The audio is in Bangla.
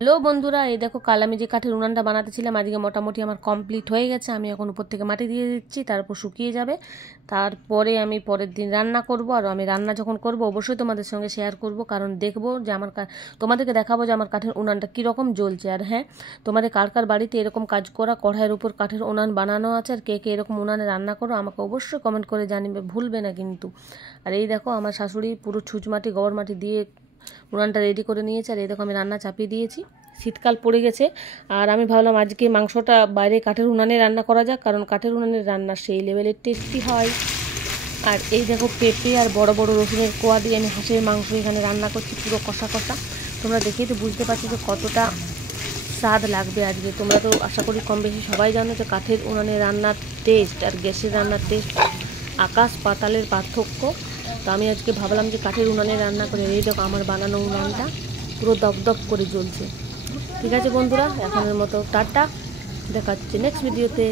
হ্যালো বন্ধুরা, এই দেখো কাল আমি যে কাঠের উনানটা বানাতেছিলাম আজকে মোটামুটি আমার কমপ্লিট হয়ে গেছে। আমি এখন উপর থেকে মাটি দিয়ে দিচ্ছি, তারপর শুকিয়ে যাবে। তারপরে আমি পরের দিন রান্না করব। আর আমি রান্না যখন করব অবশ্যই তোমাদের সঙ্গে শেয়ার করব, কারণ দেখবো যে তোমাদেরকে দেখাবো যে আমার কাঠের উনানটা কীরকম জ্বলছে। আর হ্যাঁ, তোমাদের কার কার বাড়িতে এরকম কাজ করা কড়াইয়ের উপর কাঠের উনান বানানো আছে, আর কে কে এরকম উনানে রান্না করো আমাকে অবশ্যই কমেন্ট করে জানিবে, ভুলবে না কিন্তু। আর এই দেখো আমার শাশুড়ি পুরো ছুঁচমাটি গোবর মাটি দিয়ে উনানটা রেডি করে নিয়েছে। আর এই দেখো আমি রান্না চাপিয়ে দিয়েছি। শীতকাল পড়ে গেছে, আর আমি ভাবলাম আজকে মাংসটা বাইরে কাঠের উনানে রান্না করা যাক, কারণ কাঠের উনানের রান্না সেই লেভেলের টেস্টি হয়। আর এই দেখো পেঁপে আর বড় বড় রসুনের কোয়া দিয়ে আমি হাঁসের মাংস এখানে রান্না করছি, পুরো কষা কষা। তোমরা দেখেই তো বুঝতে পারছো যে কতটা স্বাদ লাগবে আজকে। তোমরা তো আশা করি কম বেশি সবাই জানো যে কাঠের উনানে রান্নার টেস্ট আর গ্যাসের রান্নার টেস্ট আকাশ পাতালের পার্থক্য। তো আমি আজকে ভাবলাম যে কাঠের উনানে রান্না করে। এই দেখো আমার বানানো উনানটা পুরো দপদপ করে জ্বলছে। ঠিক আছে বন্ধুরা, এখনের মতো টাটা, দেখা হচ্ছে নেক্সট ভিডিওতে।